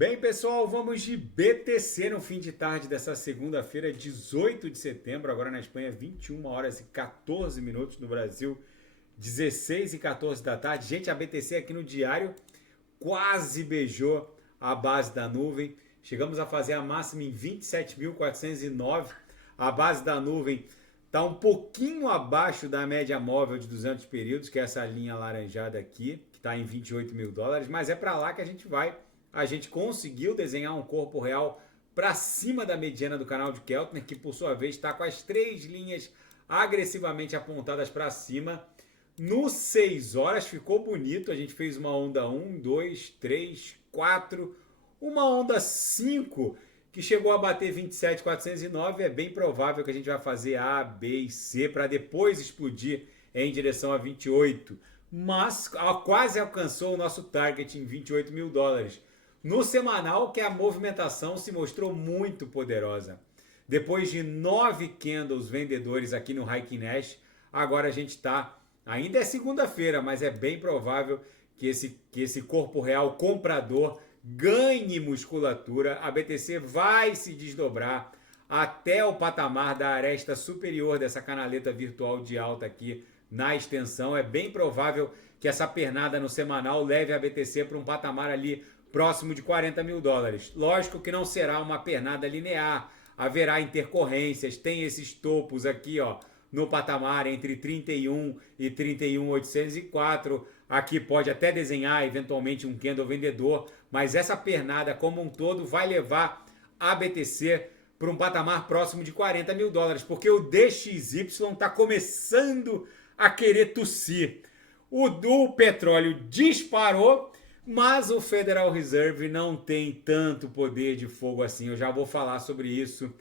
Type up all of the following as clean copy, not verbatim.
Bem, pessoal, vamos de BTC no fim de tarde dessa segunda-feira, 18 de setembro, agora na Espanha, 21 horas e 14 minutos, no Brasil, 16 e 14 da tarde. Gente, a BTC aqui no diário quase beijou a base da nuvem. Chegamos a fazer a máxima em 27.409. A base da nuvem está um pouquinho abaixo da média móvel de 200 períodos, que é essa linha alaranjada aqui, que está em 28 mil dólares, mas é para lá que a gente vai. A gente conseguiu desenhar um corpo real para cima da mediana do canal de Keltner, que por sua vez está com as três linhas agressivamente apontadas para cima. No 6 horas ficou bonito, a gente fez uma onda 1, 2, 3, 4, uma onda 5 que chegou a bater 27.409. É bem provável que a gente vai fazer A, B e C para depois explodir em direção a 28, mas quase alcançou o nosso target em 28 mil dólares. No semanal, que a movimentação se mostrou muito poderosa. Depois de 9 candles vendedores aqui no Heikin Nash, agora a gente está... Ainda é segunda-feira, mas é bem provável que esse corpo real comprador ganhe musculatura. A BTC vai se desdobrar até o patamar da aresta superior dessa canaleta virtual de alta aqui na extensão. É bem provável que essa pernada no semanal leve a BTC para um patamar ali próximo de 40 mil dólares. Lógico que não será uma pernada linear, haverá intercorrências, tem esses topos aqui, ó, no patamar entre 31 e 31.804. Aqui pode até desenhar eventualmente um candle vendedor, mas essa pernada como um todo vai levar a BTC para um patamar próximo de 40 mil dólares, porque o DXY está começando a querer tossir. O do petróleo disparou, mas o Federal Reserve não tem tanto poder de fogo assim. Eu já vou falar sobre isso.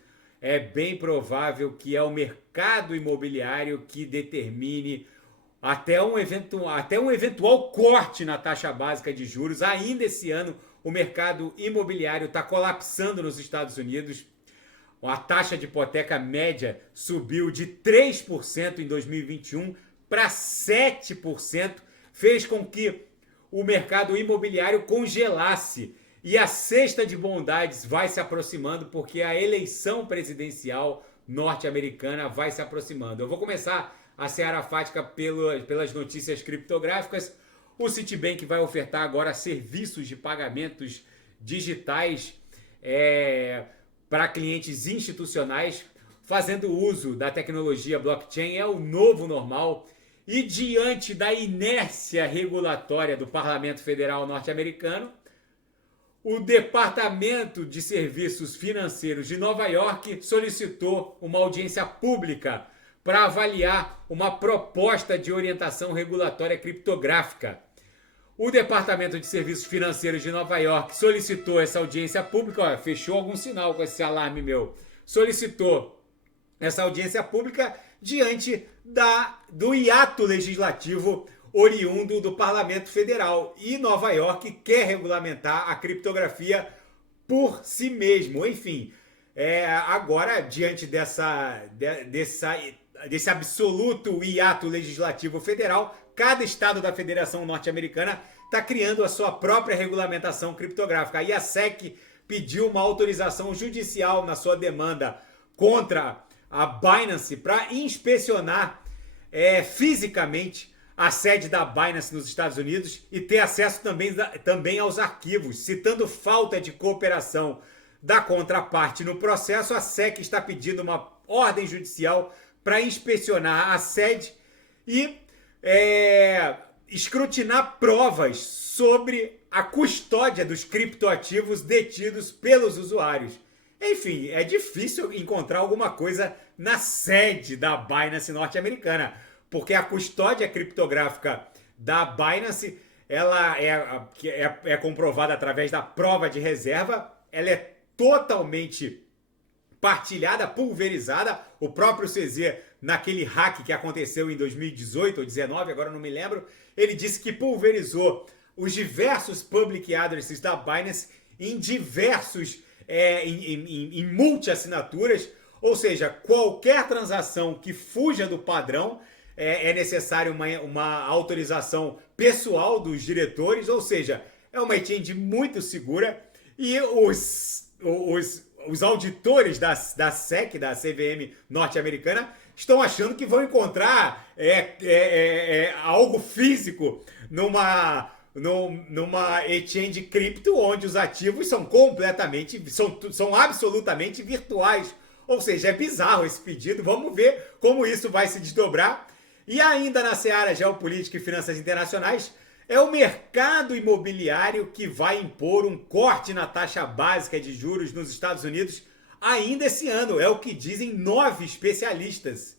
É bem provável que é o mercado imobiliário que determine até um eventual corte na taxa básica de juros. Ainda esse ano, o mercado imobiliário está colapsando nos Estados Unidos. A taxa de hipoteca média subiu de 3% em 2021 para 7%. Fez com que o mercado imobiliário congelasse. E a cesta de bondades vai se aproximando porque a eleição presidencial norte-americana vai se aproximando. Eu vou começar a seara fática pelas notícias criptográficas. O Citibank vai ofertar agora serviços de pagamentos digitais para clientes institucionais, fazendo uso da tecnologia blockchain. É o novo normal. E diante da inércia regulatória do Parlamento Federal norte-americano, o Departamento de Serviços Financeiros de Nova York solicitou uma audiência pública para avaliar uma proposta de orientação regulatória criptográfica. O Departamento de Serviços Financeiros de Nova York solicitou essa audiência pública. Olha, fechou algum sinal com esse alarme meu. Solicitou essa audiência pública diante do hiato legislativo oriundo do Parlamento Federal. E Nova York quer regulamentar a criptografia por si mesmo. Enfim, agora, diante desse absoluto hiato legislativo federal, cada estado da Federação Norte-Americana está criando a sua própria regulamentação criptográfica. E a SEC pediu uma autorização judicial na sua demanda contra a Binance para inspecionar fisicamente a sede da Binance nos Estados Unidos e ter acesso também aos arquivos. Citando falta de cooperação da contraparte no processo, a SEC está pedindo uma ordem judicial para inspecionar a sede e escrutinar provas sobre a custódia dos criptoativos detidos pelos usuários. Enfim, é difícil encontrar alguma coisa na sede da Binance norte-americana, porque a custódia criptográfica da Binance ela é comprovada através da prova de reserva, ela é totalmente partilhada, pulverizada. O próprio CZ, naquele hack que aconteceu em 2018 ou 2019, agora não me lembro, ele disse que pulverizou os diversos public addresses da Binance em diversos em multi-assinaturas, ou seja, qualquer transação que fuja do padrão é necessário uma autorização pessoal dos diretores, ou seja, é uma exchange muito segura E os auditores da SEC, da CVM norte-americana, estão achando que vão encontrar algo físico numa exchange cripto, onde os ativos são são absolutamente virtuais. Ou seja, é bizarro esse pedido. Vamos ver como isso vai se desdobrar. E ainda na seara geopolítica e finanças internacionais, é o mercado imobiliário que vai impor um corte na taxa básica de juros nos Estados Unidos ainda esse ano. É o que dizem 9 especialistas.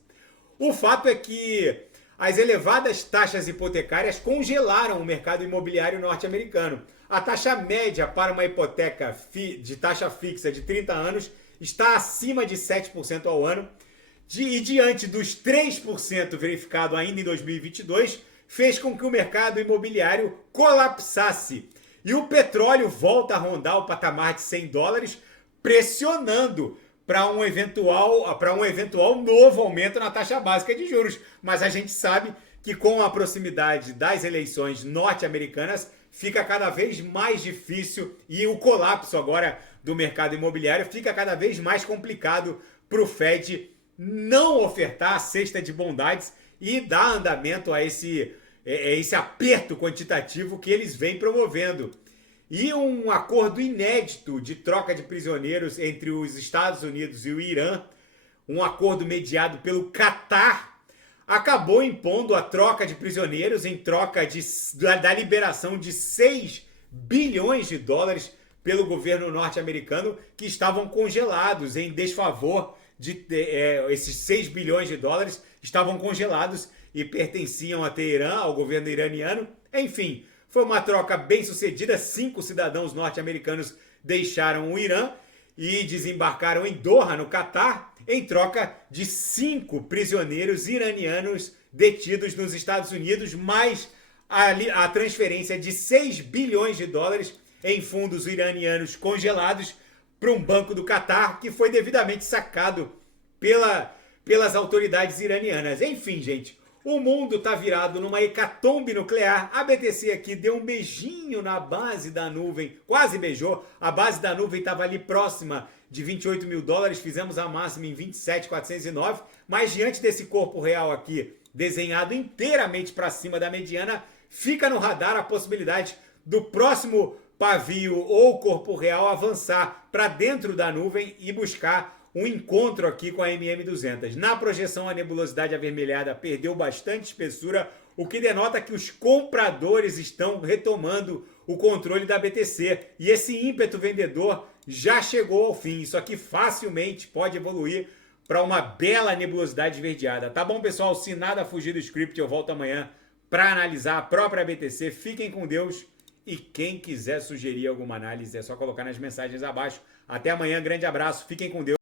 O fato é que as elevadas taxas hipotecárias congelaram o mercado imobiliário norte-americano. A taxa média para uma hipoteca de taxa fixa de 30 anos está acima de 7% ao ano. E diante dos 3% verificado ainda em 2022, fez com que o mercado imobiliário colapsasse. E o petróleo volta a rondar o patamar de $100, pressionando para um eventual novo aumento na taxa básica de juros. Mas a gente sabe que com a proximidade das eleições norte-americanas fica cada vez mais difícil e o colapso agora do mercado imobiliário fica cada vez mais complicado para o Fed não ofertar a cesta de bondades e dar andamento a esse aperto quantitativo que eles vêm promovendo. E um acordo inédito de troca de prisioneiros entre os Estados Unidos e o Irã, um acordo mediado pelo Catar, acabou impondo a troca de prisioneiros em troca da liberação de $6 bilhões pelo governo norte-americano, que estavam congelados em desfavor esses $6 bilhões estavam congelados e pertenciam a Teherã, ao governo iraniano. Enfim, foi uma troca bem sucedida. 5 cidadãos norte-americanos deixaram o Irã e desembarcaram em Doha, no Catar, em troca de 5 prisioneiros iranianos detidos nos Estados Unidos, mais a transferência de $6 bilhões em fundos iranianos congelados para um banco do Catar, que foi devidamente sacado pelas autoridades iranianas. Enfim, gente, o mundo está virado numa hecatombe nuclear. A BTC aqui deu um beijinho na base da nuvem, quase beijou. A base da nuvem estava ali próxima de $28 mil, fizemos a máxima em 27.409, mas diante desse corpo real aqui, desenhado inteiramente para cima da mediana, fica no radar a possibilidade do próximo pavio ou corpo real avançar para dentro da nuvem e buscar um encontro aqui com a MM200. Na projeção, a nebulosidade avermelhada perdeu bastante espessura, o que denota que os compradores estão retomando o controle da BTC. E esse ímpeto vendedor já chegou ao fim. Isso aqui facilmente pode evoluir para uma bela nebulosidade esverdeada. Tá bom, pessoal? Se nada fugir do script, eu volto amanhã para analisar a própria BTC. Fiquem com Deus. E quem quiser sugerir alguma análise, é só colocar nas mensagens abaixo. Até amanhã, grande abraço, fiquem com Deus.